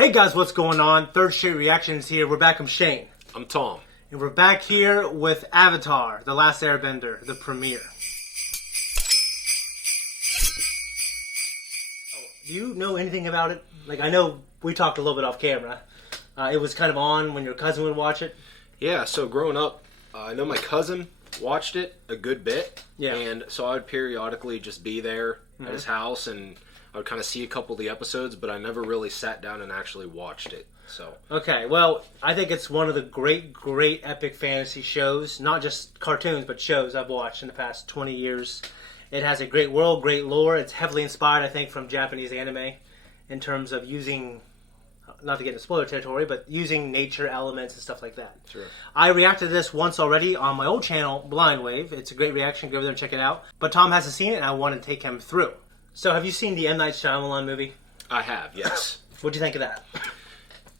Hey guys, what's going on? Third Street Reactions here. We're back. I'm Shane. I'm Tom. And we're back here with Avatar, The Last Airbender, the premiere. Do you know anything about it? Like, I know we talked a little bit off camera. It was kind of on when your cousin would watch it. Yeah, so growing up, I know my cousin watched it a good bit. Yeah. And so I would periodically just be there at his house, and I would kind of see a couple of the episodes, but I never really sat down and actually watched it. So Okay, well, I think it's one of the great epic fantasy shows. Not just cartoons, but shows I've watched in the past 20 years. It has a great world, great lore. It's heavily inspired, I think, from Japanese anime in terms of using, not to get into spoiler territory, but using nature elements and stuff like that. Sure. I reacted to this once already on my old channel, Blind Wave. It's a great reaction. Go over there and check it out. But Tom hasn't seen it, and I want to take him through. So have you seen the M. Night Shyamalan movie? I have, yes. What'd you think of that?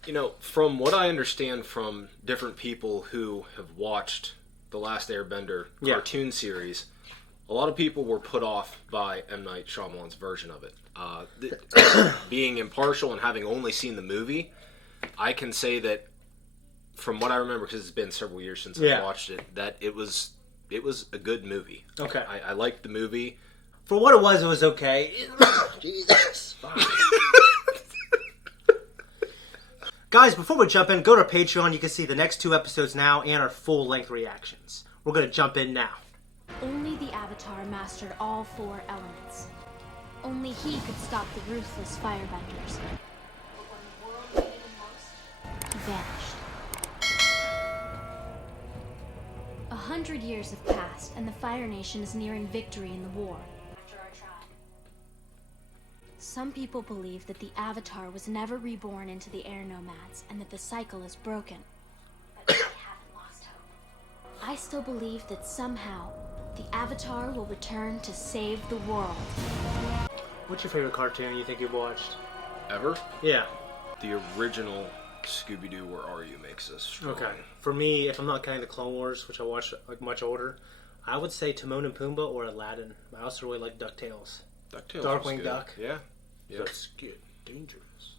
You know, from what I understand from different people who have watched The Last Airbender cartoon series, a lot of people were put off by M. Night Shyamalan's version of it. Being impartial and having only seen the movie, I can say that from what I remember, because it's been several years since I watched it, that it was a good movie. Okay. I liked the movie. For what it was okay. Jesus. Guys, before we jump in, go to our Patreon. You can see the next 2 episodes now and our full-length reactions. We're going to jump in now. Only the Avatar mastered all 4 elements. Only he could stop the ruthless firebenders. But when the world needed him most, he vanished. 100 years have passed, and the Fire Nation is nearing victory in the war. After our tribe. Some people believe that the Avatar was never reborn into the air nomads, and that the cycle is broken. But I haven't lost hope. I still believe that somehow the Avatar will return to save the world. What's your favorite cartoon you think you've watched? Ever? Yeah. The original Scooby-Doo, Where Are You makes us strong. Okay. For me, if I'm not counting the Clone Wars, which I watched like much older, I would say Timon and Pumbaa or Aladdin. I also really like DuckTales. DuckTales Darkwing was good. Duck. Yeah. Yep. Let's get dangerous.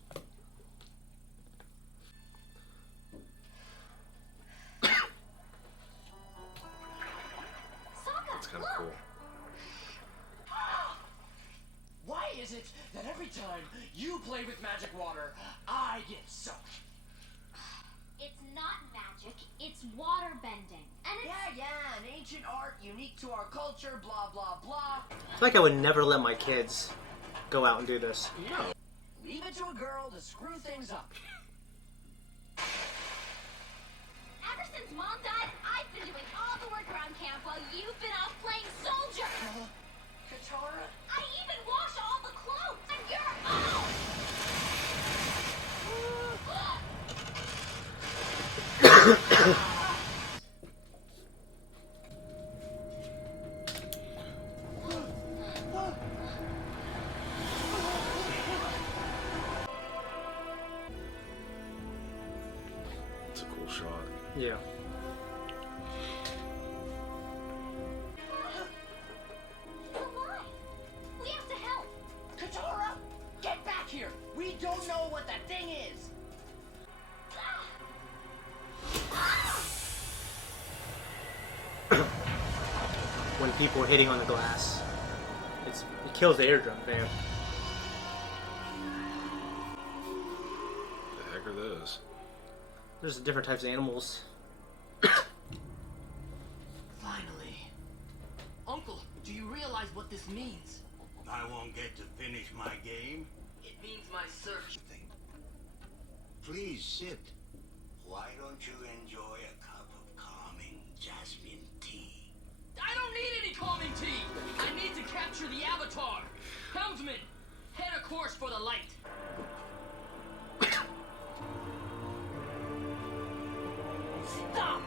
It's kind of cool. Why is it that every time you play with magic water, I get soaked? It's not magic, it's water bending. And it's Yeah, an ancient art unique to our culture, blah, blah, blah. I feel like I would never let my kids go out and do this. No. Leave it to a girl to screw things up. ever since Mom died, I've been doing all the work around camp while you've been off playing soldier. Katara? I even wash all the clothes, and you're off. It's a cool shot. Yeah. Come on, we have to help. Katara? Get back here! We don't know what that thing is! When people are hitting on the glass, it kills the eardrum, man. The heck are those? There's different types of animals. Finally. Uncle, do you realize what this means? I won't get to finish my game. It means my search. Please sit. Why don't you enjoy a cup of calming jasmine tea? I don't need any calming tea! I need to capture the Avatar! Helmsman, head a course for the light! Stop!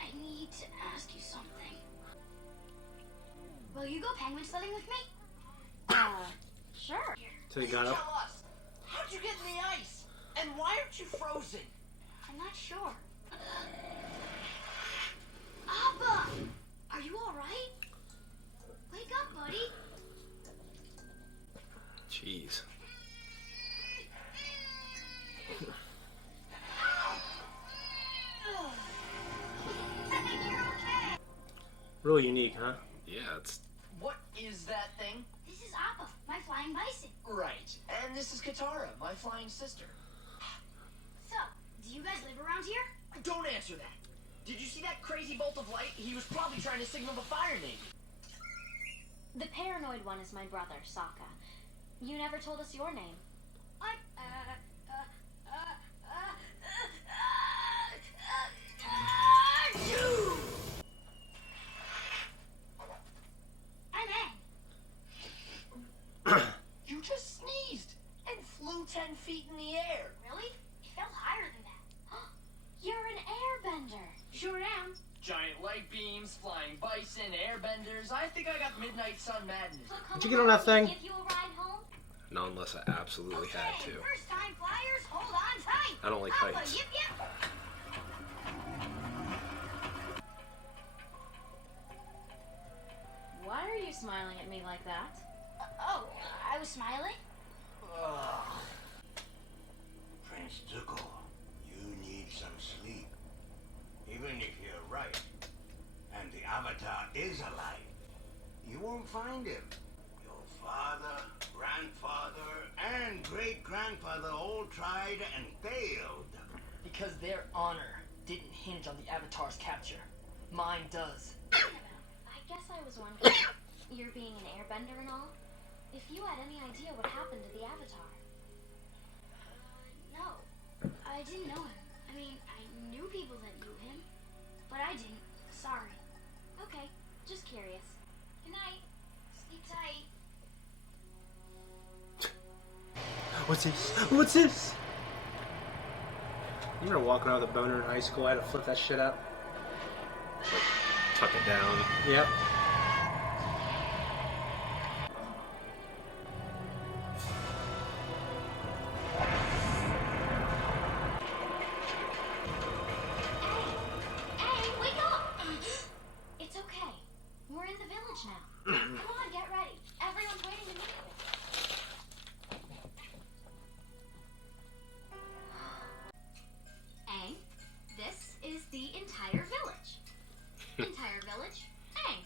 I need to ask you something. Will you go penguin sledding with me? Sure. So he got up. Tell us, how'd you get in the ice? And why aren't you frozen? I'm not sure. Appa! Are you alright? Wake up, buddy. Jeez. Real unique, huh? Yeah, it's What is that thing? This is Appa, my flying bison. Right. And this is Katara, my flying sister. So, do you guys live around here? Don't answer that. Did you see that crazy bolt of light? He was probably trying to signal the fire navy. The paranoid one is my brother, Sokka. You never told us your name. I'm Aang. You just sneezed and flew 10 feet in the air. Really? It felt higher than that. You're an airbender. Sure am. Giant light beams, flying bison, airbenders. I think I got midnight sun madness. So come Did you get on that thing? Give you a ride home? not unless I absolutely had to. First time flyers, hold on tight. I don't like Papa, heights. Yip, yip. Why are you smiling at me like that? Oh, I was smiling? Prince Zuko, you need some sleep. Even if you're right, and the Avatar is alive, you won't find him. Your father, grandfather, and great-grandfather all tried and failed. Because their honor didn't hinge on the Avatar's capture. Mine does. I guess I was wondering, you're being an airbender and all, if you had any idea what happened to the Avatar. No, I didn't know him. I mean, I knew people that knew him, but I didn't. Sorry. Okay, just curious. Good night. Sleep tight. What's this? What's this? I remember walking around with a boner in high school. I had to flip that shit out. Tuck it down. Yep. Hey, wake up! It's okay. We're in the village now. Come on, get ready. Everyone's waiting to meet you. Aang, this is the entire village. Entire village? Aang.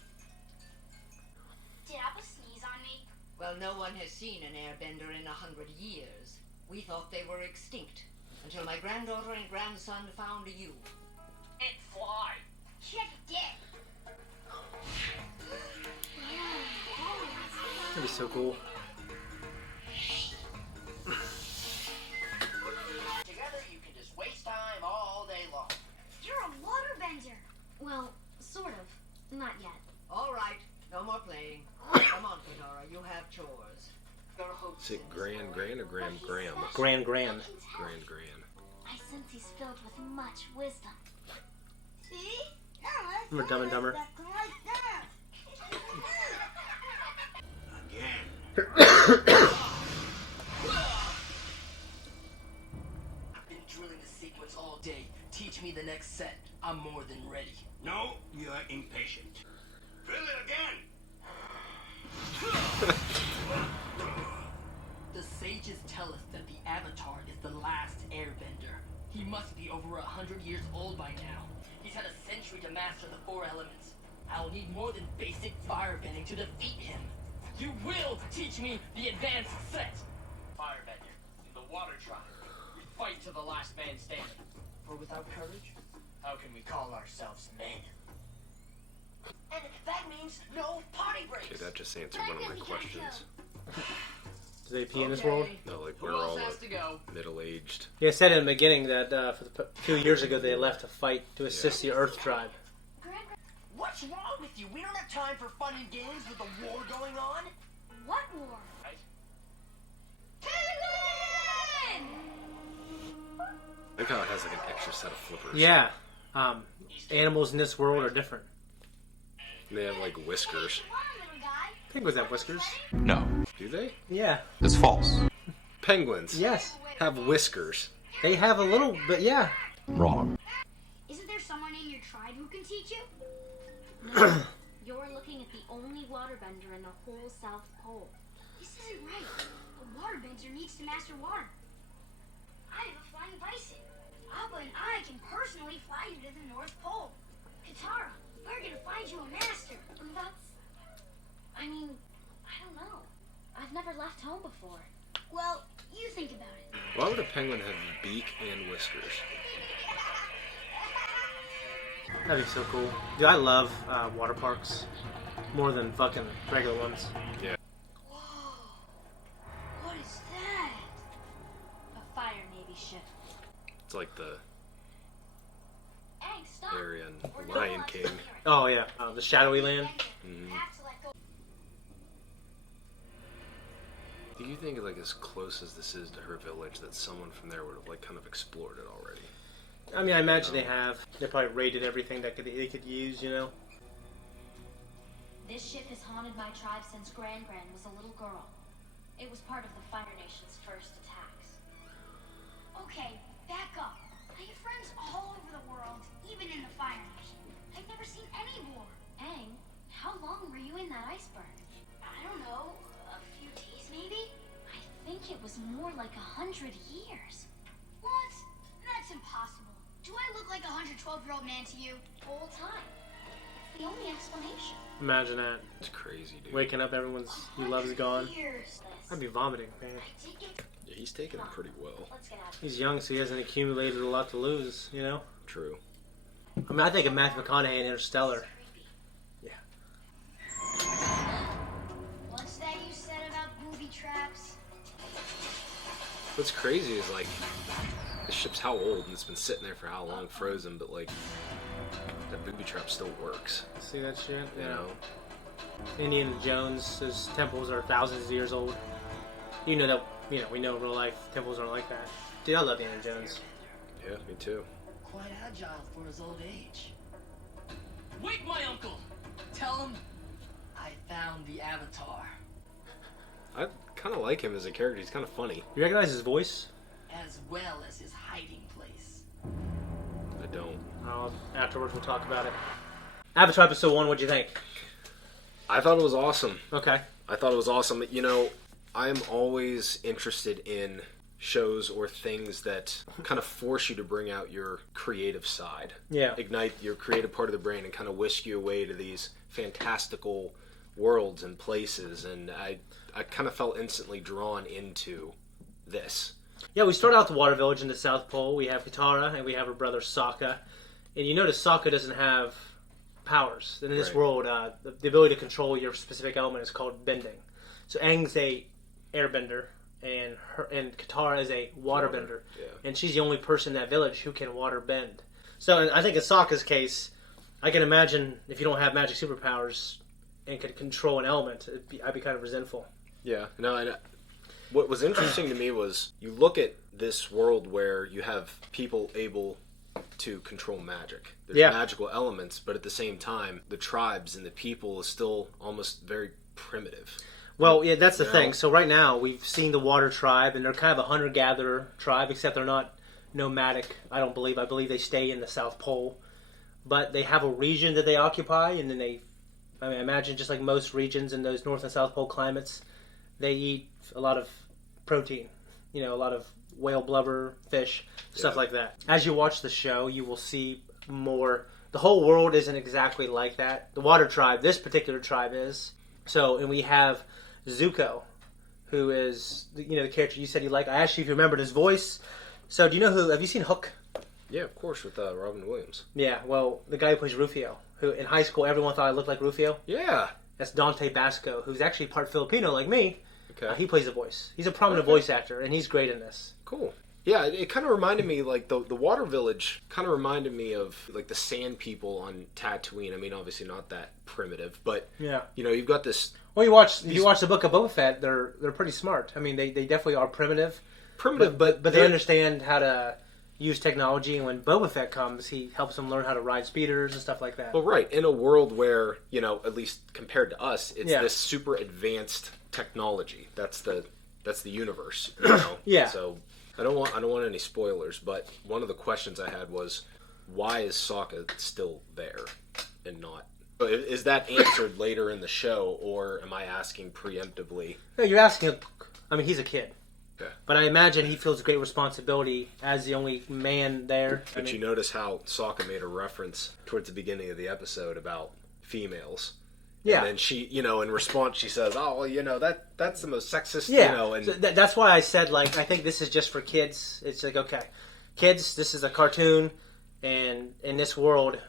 Did Appa sneeze on me? Well, no one has seen an airbender in 100 years. We thought they were extinct until my granddaughter and grandson found you. It fly. Check it. That'd be so cool. Together you can just waste time all day long. You're a waterbender. Well, sort of. Not yet. All right, no more playing. Come on, Katara, you have chores. Is it Grand Grand or Grand Graham? Grand. Grand Grand. I sense he's filled with much wisdom. See? Remember Dumb and Dumber? Again. I've been drilling the sequence all day. Teach me the next set. I'm more than ready. No, you're impatient. Drill it again. The sages tell us that the Avatar is the last airbender. He must be over 100 years old by now. He's had a century to master the four elements. I'll need more than basic firebending to defeat him. You will teach me the advanced set. Firebender, in the water tribe, we fight to the last man standing. For without courage, how can we call ourselves men? And that means no potty breaks. Okay, that just answered one of my questions. Do they pee in this world? No, like Who we're else all has to go? middle-aged. Yeah, I said in the beginning that a few years ago they left to fight to assist the Earth tribe. What's wrong with you? We don't have time for fun and games with a war going on. What war? Right? Look how it has like an extra set of flippers. Yeah. Animals in this world are different. They have like whiskers. Come on, little guy. Penguins have whiskers. No. Do they? Yeah. It's false. Penguins Yes. have whiskers. They have a little bit, yeah. Wrong. Isn't there someone in your tribe who can teach you? No, you're looking at the only waterbender in the whole South Pole. This isn't right. A waterbender needs to master water. I have a flying bison. Appa and I can personally fly you to the North Pole. Katara, we're gonna find you a master. I mean, I don't know. I've never left home before. Well, you think about it. Why would a penguin have a beak and whiskers? That'd be so cool. Dude, I love water parks more than fucking regular ones. Yeah. Whoa. What is that? A Fire Navy ship. It's like the Aang, stop! area in Lion King. Oh, yeah. The Shadowy Land. Mhm. I have to let go. Do you think, like, as close as this is to her village, that someone from there would have, like, kind of explored it already? I mean, I imagine they have. They probably raided everything that they could use, you know? This ship has haunted my tribe since Gran was a little girl. It was part of the Fire Nation's first attacks. Okay, back up. I have friends all over the world, even in the Fire Nation. I've never seen any war. Aang, how long were you in that iceberg? I don't know, a few days maybe? I think it was more like 100 years. What? That's impossible. Do I look like a 112-year-old man to you? Whole time. It's the only explanation. Imagine that. It's crazy, dude. Waking up, everyone's you love's gone. Years. I'd be vomiting, man. I did get Yeah, he's taking it pretty well. Let's get out of He's young, so he hasn't accumulated a lot to lose, you know? True. I mean, I think of Matthew McConaughey in Interstellar. What's that you said about booby traps? What's crazy is, like, the ship's how old, and it's been sitting there for how long, frozen, but, like, that booby trap still works. See that shit? You know? Indiana Jones, his temples are thousands of years old. You know that, you know, we know in real life temples aren't like that. Dude, I love Indiana Jones. Yeah, me too. Quite agile for his old age. Wake my uncle! Tell him I found the Avatar. I kind of like him as a character. He's kind of funny. You recognize his voice? As well as his hiding place. I don't. Afterwards, we'll talk about it. Avatar Episode 1, what'd you think? I thought it was awesome. Okay. I thought it was awesome. You know, I'm always interested in shows or things that kind of force you to bring out your creative side. Yeah. Ignite your creative part of the brain and kind of whisk you away to these fantastical worlds and places. And I kind of felt instantly drawn into this. Yeah, we start out the Water Village in the South Pole. We have Katara and we have her brother Sokka. And you notice Sokka doesn't have powers. In this Right. world, the ability to control your specific element is called bending. So Aang's a airbender, and Katara is a waterbender. Yeah. And she's the only person in that village who can water bend. So I think in Sokka's case, I can imagine if you don't have magic superpowers and could control an element, I'd be kind of resentful. Yeah. No, and what was interesting to me was you look at this world where you have people able to control magic. There's Yeah. magical elements, but at the same time, the tribes and the people is still almost very primitive. Well, yeah, that's the You know? thing. So right now, we've seen the Water Tribe, and they're kind of a hunter-gatherer tribe, except they're not nomadic, I don't believe. I believe they stay in the South Pole. But they have a region that they occupy, and then I imagine just like most regions in those North and South Pole climates, they eat a lot of protein. You know, a lot of whale blubber, fish, stuff like that. As you watch the show, you will see more. The whole world isn't exactly like that. The Water Tribe, this particular tribe is. So, and we have Zuko, who is, you know, the character you said you like. I asked you if you remembered his voice. So, do you know have you seen Hook? Yeah, of course, with Robin Williams. Yeah, well, the guy who plays Rufio, who in high school everyone thought I looked like Rufio. Yeah. That's Dante Basco, who's actually part Filipino like me. Okay. He plays the voice. He's a prominent voice actor, and he's great in this. Cool. Yeah, it kind of reminded me, like, the Water Village kind of reminded me of, like, the Sand People on Tatooine. I mean, obviously not that primitive, but, Yeah. you know, you've got this... Well, if you watch the book of Boba Fett, they're pretty smart. I mean, they definitely are primitive. Primitive, but they understand how to use technology, and when Boba Fett comes, he helps him learn how to ride speeders and stuff like that. Well, right. In a world where, at least compared to us, it's Yeah. this super advanced technology. That's the universe. Yeah. So I don't want any spoilers, but one of the questions I had was, why is Sokka still there and not? Is that answered later in the show, or am I asking preemptively? No, you're asking. I mean, he's a kid. Okay. But I imagine he feels great responsibility as the only man there. But you notice how Sokka made a reference towards the beginning of the episode about females. Yeah. And then she, in response, she says, "Oh, well, that's the most sexist." Yeah. And So that's why I said, I think this is just for kids. It's like, okay, kids, this is a cartoon, and in this world,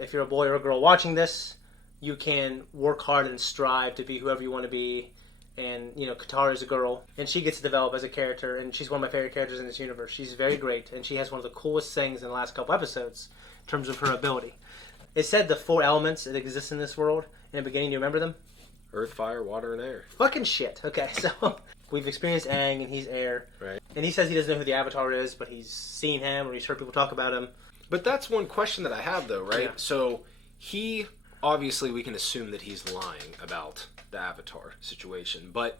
if you're a boy or a girl watching this, you can work hard and strive to be whoever you want to be. And, Katara is a girl, and she gets to develop as a character, and she's one of my favorite characters in this universe. She's very great, and she has one of the coolest things in the last couple episodes in terms of her ability. It said the 4 elements that exist in this world. In the beginning, do you remember them? earth, fire, water, and air. Fucking shit. Okay, so we've experienced Aang, and he's air. Right. And he says he doesn't know who the Avatar is, but he's seen him, or he's heard people talk about him. But that's one question that I have, though, right? Yeah. So obviously we can assume that he's lying about the Avatar situation, but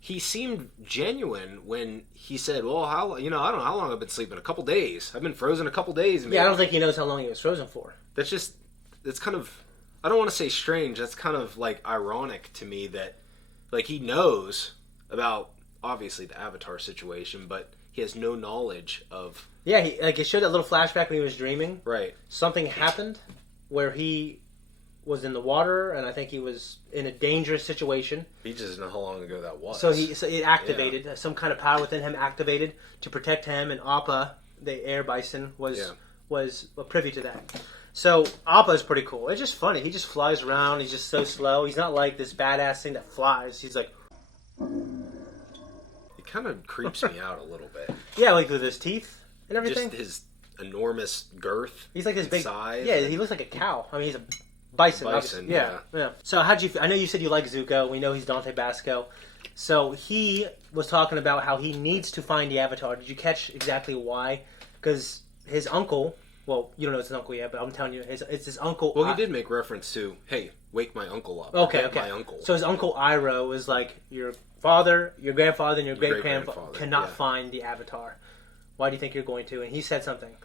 he seemed genuine when he said, well, I don't know how long I've been sleeping, a couple days. I've been frozen a couple days. Maybe. Yeah, I don't think he knows how long he was frozen for. That's kind of, I don't want to say strange, that's kind of ironic to me that he knows about obviously the Avatar situation, but he has no knowledge of... Yeah, it showed that little flashback when he was dreaming. Right. Something happened where he was in the water, and I think he was in a dangerous situation. He just doesn't know how long ago that was. So it activated, some kind of power within him activated to protect him, and Appa, the air bison, was privy to that. So Appa is pretty cool. It's just funny. He just flies around. He's just so slow. He's not like this badass thing that flies. He's like... It kind of creeps me out a little bit. Yeah, with his teeth and everything. Just his enormous girth. He's like this big size. Yeah, he looks like a cow. I mean, he's a bison. Bison, yeah. So I know you said you like Zuko. We know he's Dante Basco. So he was talking about how he needs to find the Avatar. Did you catch exactly why? Because his uncle... Well, you don't know it's his uncle yet, but I'm telling you, it's his uncle... Well, he did make reference to, hey, wake my uncle up. Okay. My uncle. So his uncle Iroh is like, your father, your grandfather, and your great-grandfather cannot find the Avatar. Why do you think you're going to? And he said something. Do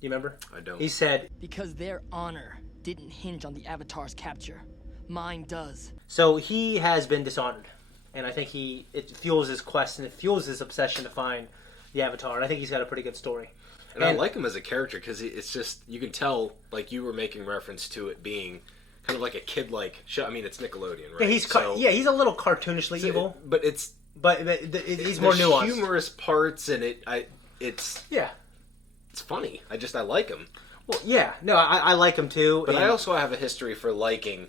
you remember? I don't. He said... Because their honor didn't hinge on the Avatar's capture. Mine does. So he has been dishonored. And I think it fuels his quest, and it fuels his obsession to find the Avatar. And I think he's got a pretty good story. And I like him as a character because it's just, you can tell, you were making reference to it being kind of like a kid-like show. I mean, it's Nickelodeon, right? Yeah, he's a little cartoonishly evil. But it's... But he's more nuanced. Humorous parts, and it's... Yeah. It's funny. I like him. Well, yeah. No, I like him too. But I also have a history for liking...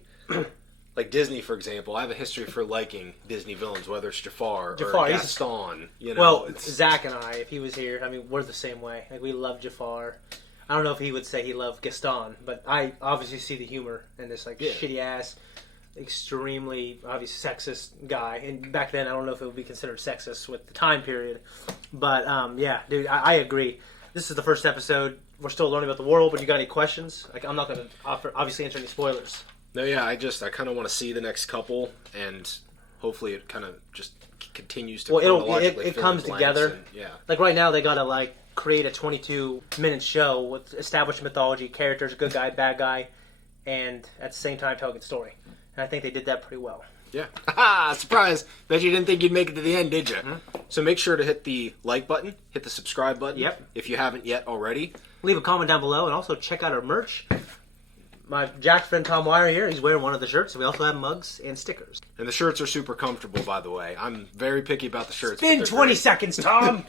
Like Disney, for example, I have a history for liking Disney villains, whether it's Jafar or Gaston. Well, Zach and I, if he was here, I mean, we're the same way. We love Jafar. I don't know if he would say he loved Gaston, but I obviously see the humor in this shitty-ass, extremely obvious sexist guy. And back then, I don't know if it would be considered sexist with the time period. But, yeah, dude, I agree. This is the first episode. We're still learning about the world, but you got any questions? I'm not going to obviously answer any spoilers. No, yeah, I kind of want to see the next couple, and hopefully it kind of just continues to chronologically it comes together. Yeah. Like right now, they got to create a 22-minute show with established mythology, characters, good guy, bad guy, and at the same time tell a good story. And I think they did that pretty well. Yeah. Ha! Surprise! Bet you didn't think you'd make it to the end, did you? Mm-hmm. So make sure to hit the like button, hit the subscribe button. Yep. If you haven't yet already. Leave a comment down below, and also check out our merch. My Jack's friend Tom Wire here, he's wearing one of the shirts. We also have mugs and stickers. And the shirts are super comfortable, by the way. I'm very picky about the shirts. Spin 20 seconds, Tom!